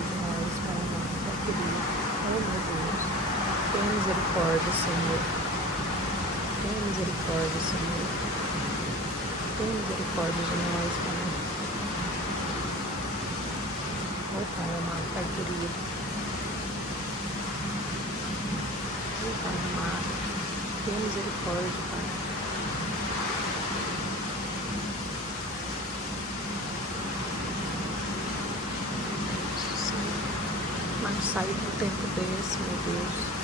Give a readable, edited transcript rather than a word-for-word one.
de nós, Pai amado, Pai querido. Oh, meu Deus. Tenha misericórdia, Senhor. Tenha misericórdia, Senhor. Tenha misericórdia de nós, Pai. Oh, Pai amado, Pai querido. Oh, Pai amado. Tenha misericórdia, Pai. Mas sair do tempo desse, meu Deus.